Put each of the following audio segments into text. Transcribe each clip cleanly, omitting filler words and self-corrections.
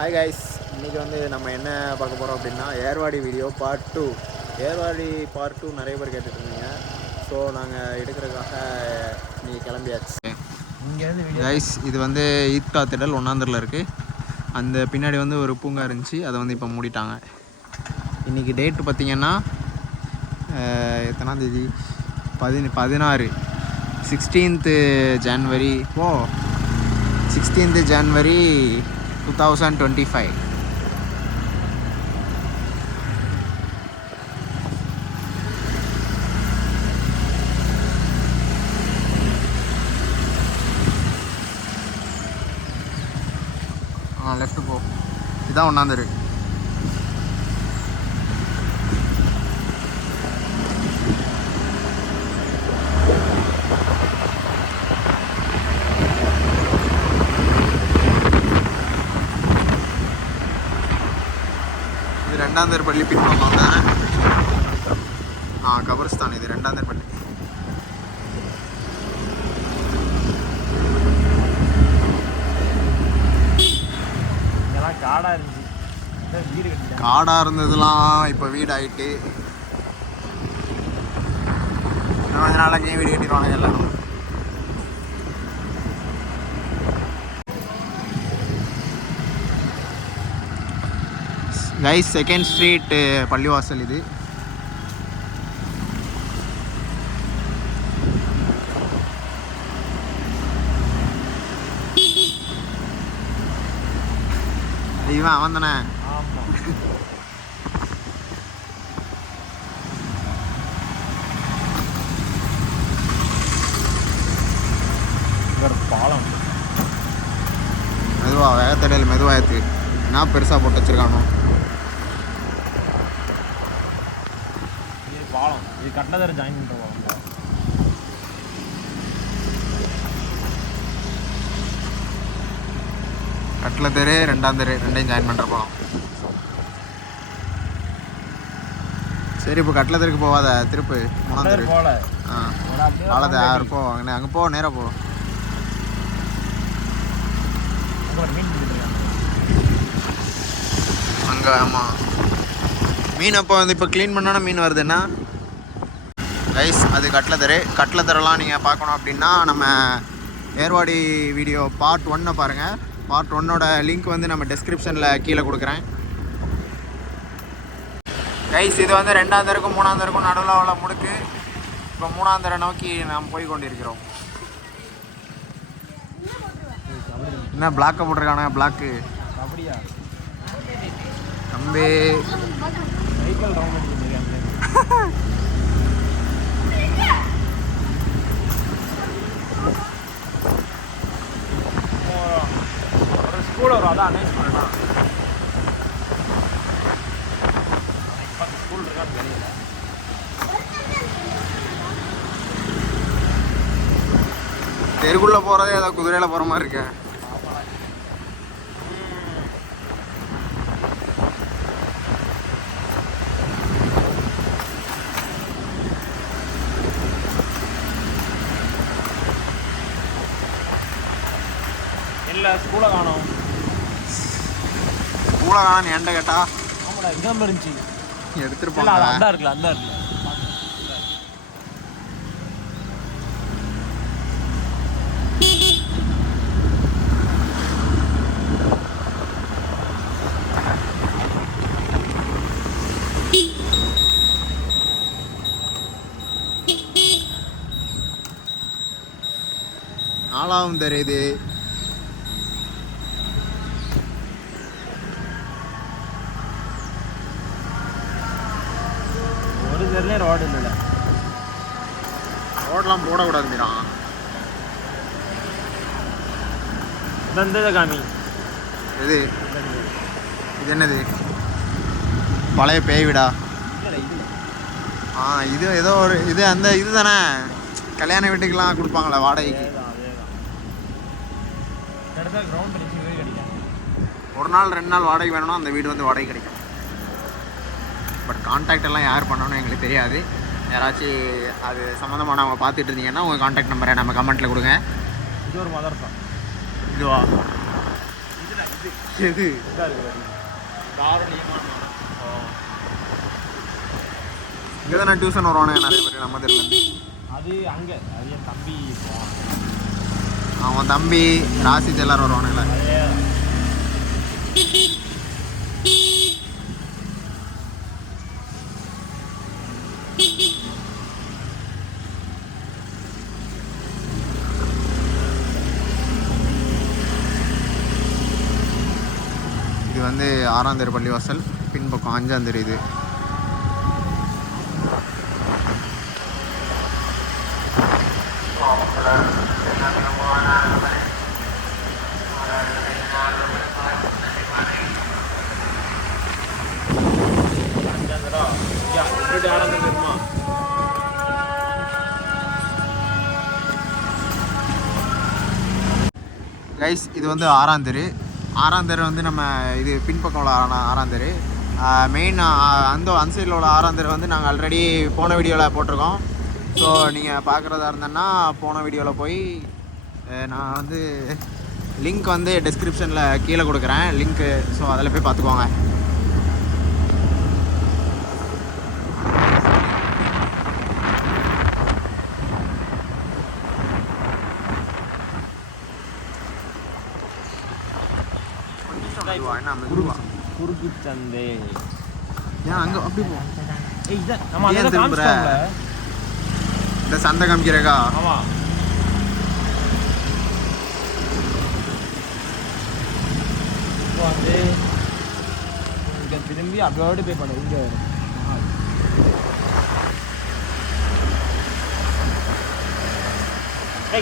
Hi guys, இன்றைக்கி வந்து நம்ம என்ன பார்க்க போகிறோம் அப்படின்னா Ervadi video part 2. Ervadi part 2 நிறைய பேர் கேட்டுட்ருந்தீங்க. ஸோ நாங்கள் எடுக்கிறதுக்காக இன்றைக்கி கிளம்பியாச்சு. கைஸ், இது வந்து ஈத்கா திடல் ஒன்னாந்தரில் இருக்குது. அந்த பின்னாடி வந்து ஒரு பூங்கா இருந்துச்சு, அதை வந்து இப்போ மூடிட்டாங்க. இன்றைக்கி டேட்டு பார்த்திங்கன்னா எத்தனாம் தேதி? 16 16th January 16th January 2025. Left போ, இதான் ஒன்றாந்தரு. இது ரெண்டாந்தர் பள்ளி பின்பக்கம் தானே? கபர்ஸ்தான். இது ரெண்டாந்தர் பள்ளி. காடாக இருந்ததுலாம் இப்போ வீடு ஆகிட்டு கொஞ்ச நாள் அங்கேயும் வீடு கட்டிடுவாங்க எல்லாம். கைஸ், 2nd Street பள்ளிவாசல் இது. இவன் அவன் தானே? பாலம் மெதுவா, வேகத்தடையில் மெதுவாக என்ன பெருசாக போட்டு வச்சிருக்கானோ. இது பாலம், இது கட்டதர ஜாயின் பண்ணுற பாலம். கட்டில் தெரு, ரெண்டாந்தரு, ரெண்டையும் ஜாயின் பண்ணுற பாலம். சரி, இப்போ கட்டில் தெருக்கு போவாத, திருப்பு மூணாந்தரு போல. ஆளது யாருப்போ அங்கே போ, நேராக போ. அங்கே ஆமாம், மீன் அப்போ வந்து இப்போ க்ளீன் பண்ணோன்னா மீன் வருதுன்னா. கைஸ், அது கட்டில் தரெல்லாம் நீங்கள் பார்க்கணும் அப்படின்னா நம்ம ஏர்வாடி வீடியோ பார்ட் 1 பாருங்கள். பார்ட் 1ஓட லிங்க் வந்து நம்ம டிஸ்கிரிப்ஷனில் கீழே கொடுக்குறேன். கைஸ், இது வந்து ரெண்டாந்தருக்கும் மூணாந்தருக்கும் நடுவில் உள்ள முடுக்கு. இப்போ மூணாந்தரை நோக்கி நாம் போய் கொண்டிருக்கிறோம். என்ன பிளாக்கை போட்டிருக்கானே? பிளாக்கு அப்படியா? தம்பி சைக்கிள் ரவுண்ட் அடிச்சிருக்கேன். ஒரு ஸ்கூல் வரும், அதான் அனௌன்ஸ் பண்ணா. இப்போ ஸ்கூல் இருக்கான்னு தெரியல. தெருக்குள்ளே போகிறதே ஏதோ குதிரையில் போகிற மாதிரி இருக்கு. இல்லை, ஸ்கூலை காணும். ஸ்கூலை காணும் என்கிட்ட கேட்டா? ஆமாடா, எக்ஸாம் இருந்துச்சு, எடுத்துருப்பாங்க. அந்த இருக்குல்ல, அந்த இருக்குல்ல. நாலாவும் தெரியுது. ஒரு தெருலே ரோடு இல்லை. ரோடெலாம் போடக்கூடாது மீரான். இந்த காமி. இது என்னது? பழைய பேய் வீடா? இது ஏதோ ஒரு இது அந்த இது தானே, கல்யாண வீட்டுக்கெலாம் கொடுப்பாங்களே வாடகைக்கு. ஒரு நாள் 2 நாள் வாடகை வேணும்னா அந்த வீடு வந்து வாடகை கிடைக்கும். பட் கான்டாக்ட் எல்லாம் யார் பண்ணணும்னு எங்களுக்கு தெரியாது. யாராச்சும் அது சம்மந்தமானவங்க பார்த்துட்டு இருந்தீங்கன்னா உங்கள் கான்டாக்ட் நம்பரை நம்ம கமெண்ட்டில் கொடுங்க. இது ஒரு மதர் தான். இதுவா? இது எது இதாக இருக்குது தாராளமாக. இங்கே தானே டியூஷன் வருவானுங்க நிறைய பேர் நம்ம தெரியல. அது அங்கே அது என் தம்பி போவான். அவன் தம்பி ராசித் எல்லாரும் வருவானுங்களே. அதே இது வந்து 6ஆம் தெரு பள்ளிவாசல், பின்பக்கம் 5ஆம் தெரு. இது தெரியுமா? கைஸ் இது வந்து 6ஆம் தெரு. 6ஆம் தெரு வந்து நம்ம இது பின்பக்கம் உள்ள 6ஆம் தெரு. மெயின் அந்த சைடில் உள்ள 6ஆம் தெரு வந்து நாங்கள் ஆல்ரெடி போன வீடியோவில் போட்டிருக்கோம். ஸோ நீங்கள் பார்க்குறதா இருந்தேன்னா போன வீடியோவில் போய் நான் வந்து லிங்க் வந்து டிஸ்கிரிப்ஷனில் கீழே கொடுக்குறேன் லிங்க்கு. ஸோ அதில் போய் பார்த்துக்கோங்க. குறுக்கு சந்தை ஏன் அங்கே அப்படி போ. இதான் நம்ம ஏன் அந்த திரும்புற? காமிச்சிட்டோம்ல. இந்த சந்தை காமிக்கிறக்கா? ஆமாம். இப்போ வந்து இங்கே திரும்பி அப்படியோடு பே பண்ணு. இங்கே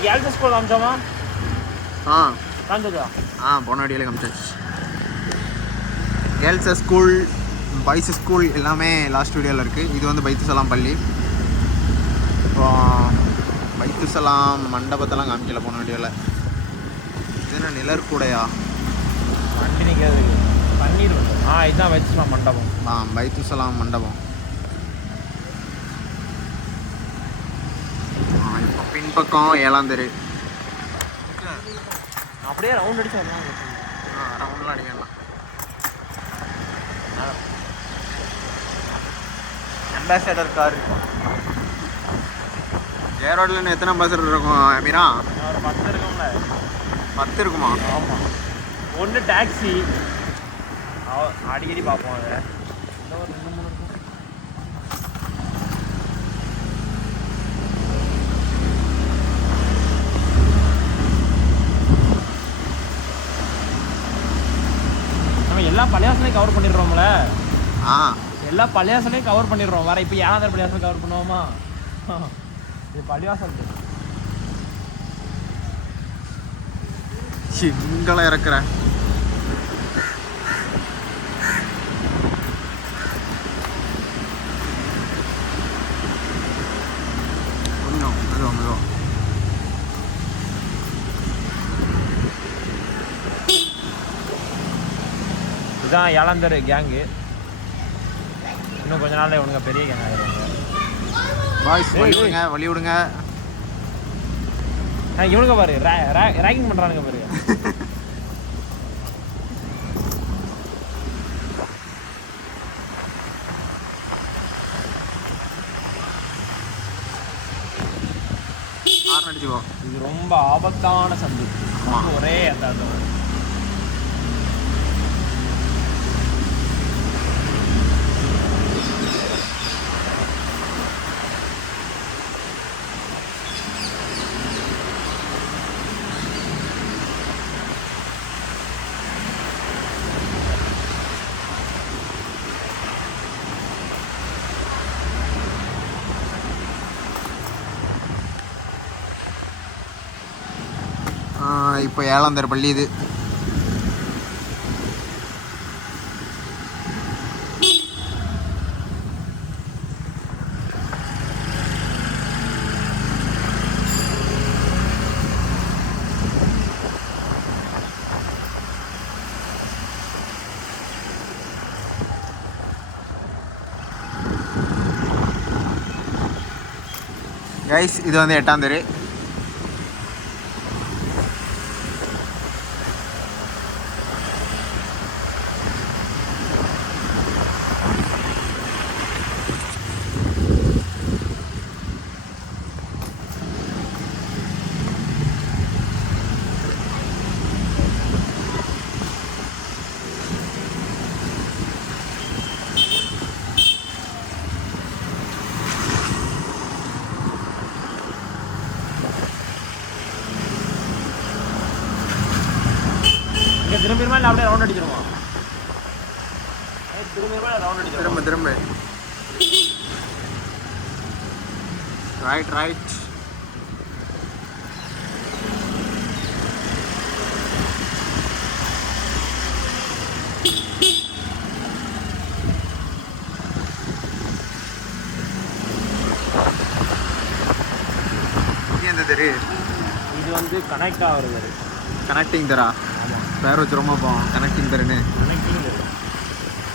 கேர்ள்ஸ் ஸ்கூல் காமிச்சோமா? ஆ காமிச்சதா? போன வீடியோவில் காமிச்சாச்சு. கேர்ள்ஸ் ஸ்கூல், பாய்ஸ் ஸ்கூல் எல்லாமே லாஸ்ட் வீடியோவில் இருக்குது. இது வந்து பைத்துசலாம் பள்ளி. இப்போ பைத்துசலாம் மண்டபத்தெல்லாம் காமிக்கல போன வீடியோவில். இது என்ன நிழற்கூடையா? வண்டி நிற்கிறது தண்ணீர் வந்து. இதுதான் பைத்துசலாம் மண்டபம். பைத்துசலாம் மண்டபம். இப்போ பின்பக்கம் 7ஆம் தெரு. அப்படியே ரவுண்ட் அடிச்சு வரலாம். ரவுண்ட்லாம் அடிக்கலாம். Ambassador car. ஏரோட்ல எத்தனை அம்பாசடர் இருக்கும் மீரா? ஒரு 10 இருக்கும்ல. 10 இருக்குமா? ஆமாம். ஒன்று டாக்ஸி அடிக்கடி பார்ப்போம். அதை இந்த ஒரு 2 3 இருக்கும். நம்ம எல்லா பள்ளிவாசலையும் கவர் பண்ணிடுறோம்ல. எல்லா பள்ளிவாசலையும் கவர் பண்ணிடுறோம். வர இப்போ 7ஆம் தெரு பள்ளிவாசல் கவர் பண்ணுவோமா? இது பள்ளிவாசல் சிங்கள இறக்குற கொஞ்சம் மெதுவா மெதுவா. இதுதான் 7ஆம் தெரு கேங்கு. இன்னும் கொஞ்ச நாள்ல இவனுங்க பெரிய கேங் ஆகிடுவாங்க. பாய்ஸ் வழி விடுங்க, வழி விடுங்க. இவனுங்க பாரு ரேக்கிங் பண்றானுங்க பாரு. அடிச்சுக்கோ. இது ரொம்ப ஆபத்தான சந்து. ஒரே அந்த இப்போ 7ஆம் தெரு பள்ளி இது. கைஸ் இது வந்து 8ஆம் தெரு. இல்லை அப்படியே ரவுண்ட் அடிச்சிருமா? திரும்ப ரவுண்ட் அடிச்சிருமா? திரும்ப ரைட் எந்த தெரு? இது வந்து கனெக்ட் ஆகுறது. கனெக்டிங் தரா? ஆமாம், பேர் வச்சு ரொம்ப போவோம் கனெக்டிங் தருன்னு. கனெக்டிங் தரு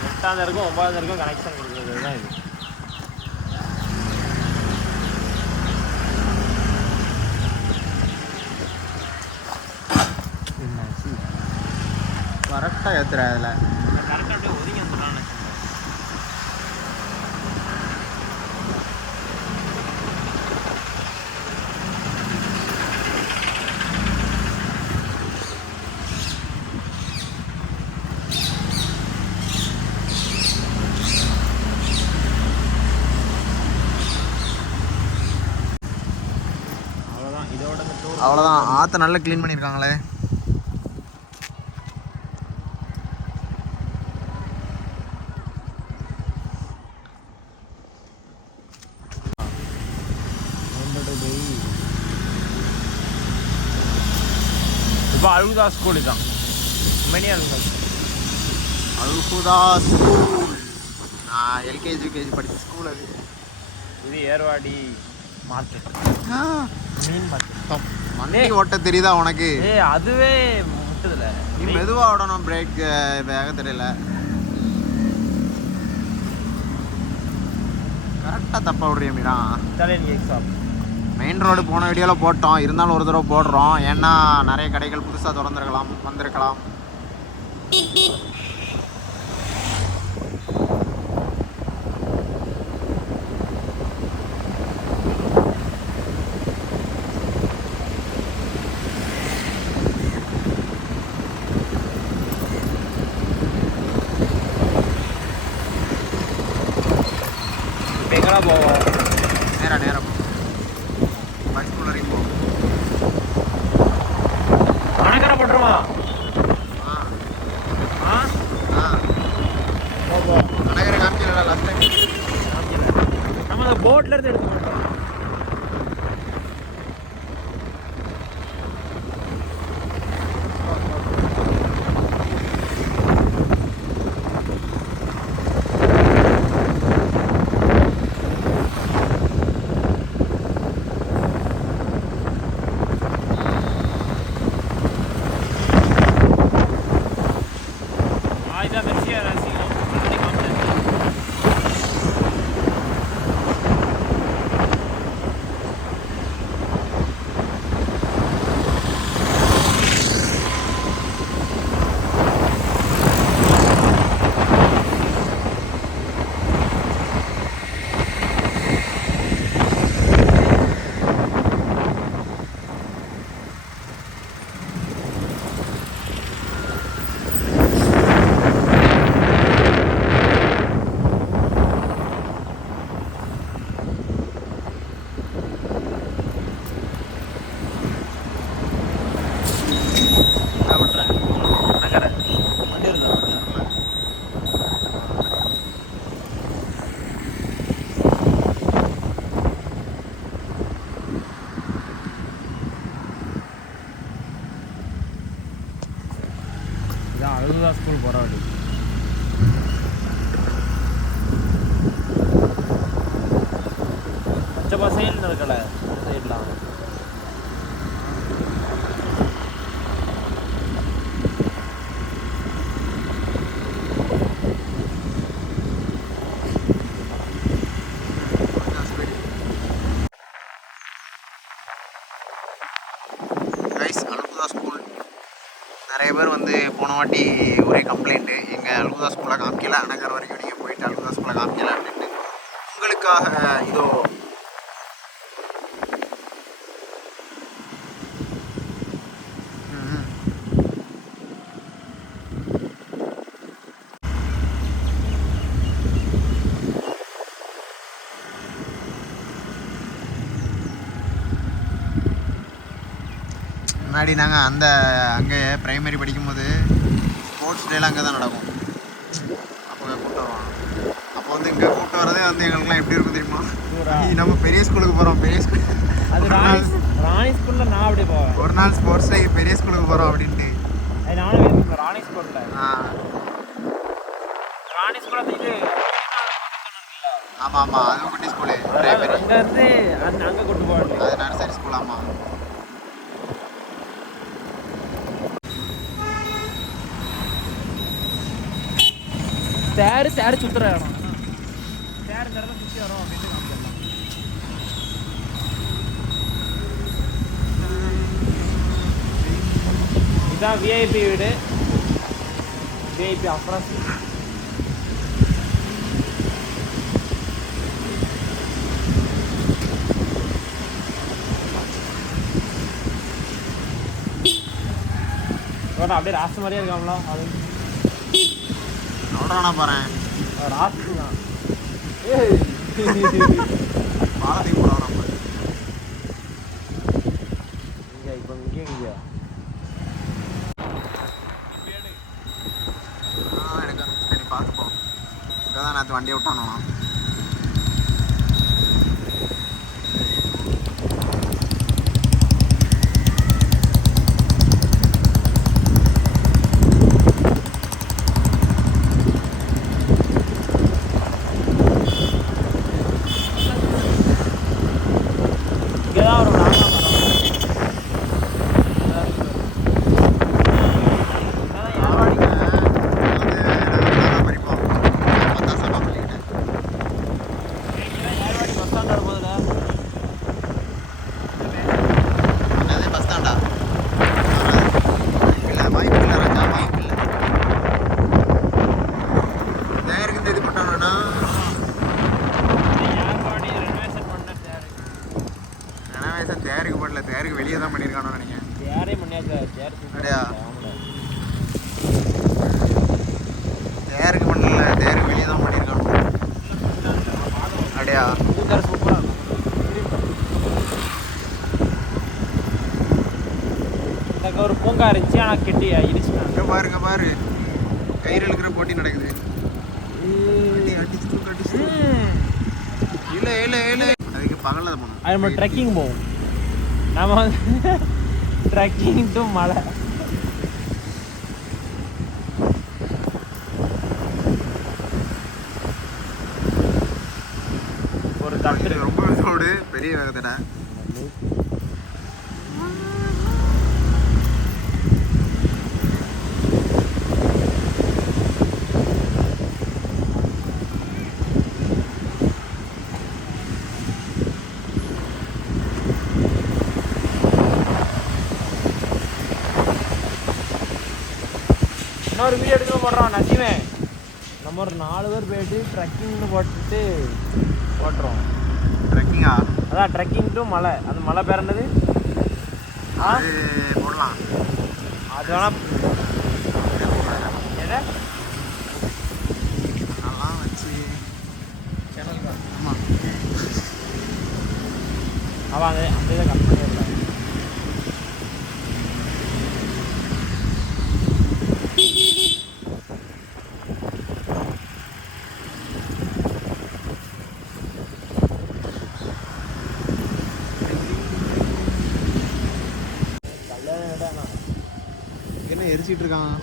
8ஆம் தருக்கும் 9ஆம் தருக்கும் கனெக்ஷன் கொடுக்குறது தான் இது. கரெக்டாக ஏற்றுற அதில் கரெக்டாக அப்படியே ஒதுங்கி வந்துடலான்னு அவ்வளோதான். ஆற்ற நல்லா க்ளீன் பண்ணியிருக்காங்களே. இப்போ அழுகுதா ஸ்கூல் தான் மினி அல்ஹுதா ஸ்கூல். நான் எல்கேஜி யூகேஜி படித்த ஸ்கூல் அது. இது ஏர்வாடி மார்க்கெட், மீன் மார்க்கெட். வண்டி ஓட்ட தெரியுதா உனக்கு? அதுவே முட்டுதுல. நீ மெதுவாக ஓடணும், பிரேக் வேக தெரியல. கரெக்டாக தப்பா விடுறிய மீரா. எக்ஸாம் மெயின் ரோடு போன வீடியோவில் போட்டோம், இருந்தாலும் ஒரு தடவை போடுறோம். ஏன்னா நிறைய கடைகள் புதுசாக திறந்துருக்கலாம், வந்திருக்கலாம். எங்கெல்லாம் போவோம்? நேரம் பஸ்குள்ள வரைக்கும் போவோம். அணைக்கரை போட்டுருமா? அணைக்கரை காமிக்கல லாஸ்ட் டைம். நம்ம அந்த போட்ல இருந்து எடுக்க மாட்டோம். அழுகுதா ஸ்கூல் போகிற வழி. பச்சை பசைன்னு இருக்கல சைட்லாம். அல்ஹுதா ஸ்கூல் நிறைய பேர் வந்து போன வாட்டி ஒரே கம்ப்ளைண்ட்டு, எங்கள் அல்ஹுதா ஸ்கூலில் காமிக்கல, அணகர் வரைக்கும் நீங்கள் போயிட்டு அல்ஹுதா ஸ்கூலில் காமிக்கல அப்படின்ட்டு. உங்களுக்காக இதோ முன்னாடி நாங்கள் அங்கே ப்ரைமரி படிக்கும்போது ஸ்போர்ட்ஸ் டேலாம் அங்கே தான் நடக்கும். அப்போ கூப்பிட்டு வருவாங்க. அப்போ வந்து இங்கே கூப்பிட்டு வரதே வந்து எங்களுக்குலாம் எப்படி இருக்கும் தெரியுமா? நம்ம பெரிய ஸ்கூலுக்கு போகிறோம், பெரிய ஸ்கூல். அது ராணி ஸ்கூலில் நான் அப்படியே போவேன். ஒரு நாள் ஸ்போர்ட்ஸ் டே பெரிய ஸ்கூலுக்கு போகிறோம் அப்படின்ட்டு. நானும் இருக்கேன் ராணி ஸ்கூலில். ராணி ஸ்கூலில் இது ஆமாம் ஆமாம், அதுவும் குட்டி ஸ்கூலு. அங்கேருந்து அங்கே கூட்டு போவேன். அது நர்சரி ஸ்கூல். ஆமாம். தேர் சுற்றுற இடம். தேர் இந்த இடத்துல சுற்றி வரும் அப்படின்ட்டு காமிச்சிடலாம். இதுதான் விஐபி வீடு. விஐபி அப்புறம் அப்படியே ராசு மாதிரியே இருக்காங்களா? அது சொல்கிறானா பாறேன், ராசு தான். பாலத்தையும் போட வரான் பாரு. இங்கே இப்போ இங்கே எனக்கு சரி பார்த்துப்போம். இங்கே தான் நேற்று வண்டியை விட்டானோ. தேருக்கு வெளியே தான் பண்ணியிருக்கானு நினைக்கிறேன். தேரே பண்ணியாச்சு. அப்படியா? தேருக்கு பண்ணல, தேருக்கு வெளியே தான் பண்ணியிருக்கானு. அப்படியா? தேர் சூப்பராக இருக்கும். ஒரு பூங்கா இருந்துச்சு, ஆனால் கெட்டி ஆயிடுச்சு. அங்கே பாருங்க பாரு, கயிறு இழுக்கிற போட்டி நடக்குது. இல்லை இல்லை இல்லை, அதுக்கு பகலில் போகணும். அது நம்ம ட்ரெக்கிங் போவோம். நம்ம வந்து ட்ரெக்கிங் டு மலை. ஒரு தட்டு ரொம்ப ரோடு பெரிய வேகத்தடை. இன்னொரு வீடியோ எடுத்து போடுறோம் நசிமே. நம்ம ஒரு 4 பேர் போயிட்டு ட்ரெக்கிங்னு போட்டுட்டு ஓட்டுறோம். ட்ரெக்கிங்கா? அதான் ட்ரெக்கிங் டு மலை. அந்த மலை பேர் என்னது? போடலாம். அது வேணா நல்லா வச்சு ஆமாம். அவன் அந்த இதை கட் பண்ணிடலாம். என்ன எரிச்சிட்டு இருக்கான்?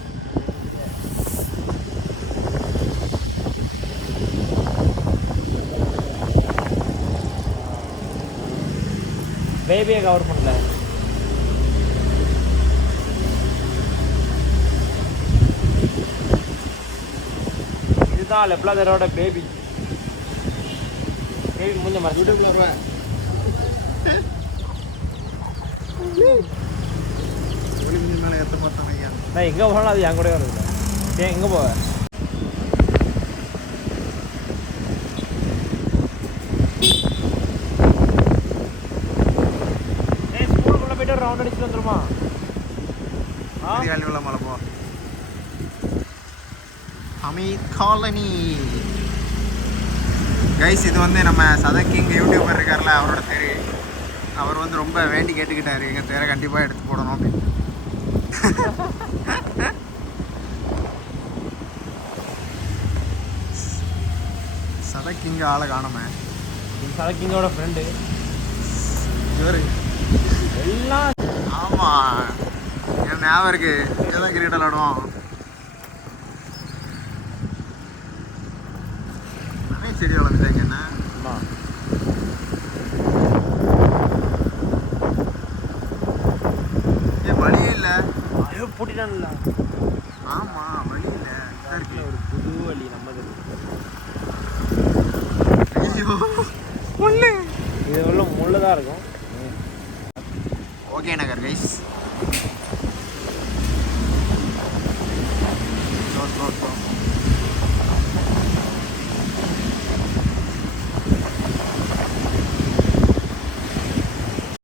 பேபியை கவர் பண்ணல. இதுதான் லெப்லாதரோட பேபி. பேபி முன்ன மாதிரி யூடியூப்ல வருவேன். மேலே ஏற்ற பார்த்தான் ஐயா. நான் எங்கே போனாலும் அது என் கூட வருது. ஏன் எங்கே போவேன்? ஸ்கூலுக்குள்ளே போய்ட்டு ஒரு ரவுண்ட் அடிச்சுட்டு வந்துருமா? உள்ள மலை போ. Amit colony guys. இது வந்து நம்ம சதக்கிங் யூடியூபர் இருக்கார்ல, அவரோட தேர். அவர் வந்து ரொம்ப வேண்டி கேட்டுக்கிட்டாரு, எங்கள் தேரை கண்டிப்பாக எடுத்து போடணும் அப்படின்னு. சரக்கிங்க ஆளை காணுமே. சரக்கிங்கோட ஃப்ரெண்டு இவரு எல்லாம். ஆமாம், என் ஞாபகம் இருக்கு. இங்கே தான் கிரிக்கெட் விளாடுவோம். நிறைய செடி வளர்ந்துட்டாங்க. என்ன ஆமாம், வழியே இல்லை. ஐயோ போட்டிட்டான்ல. ஆமாம், வழி இல்லை. ஒரு புது வழி நம்மது. ஐயோ முள்ளு. இது உள்ள முள்ளு தான் இருக்கும். ஓகே நகர் கைஸ்.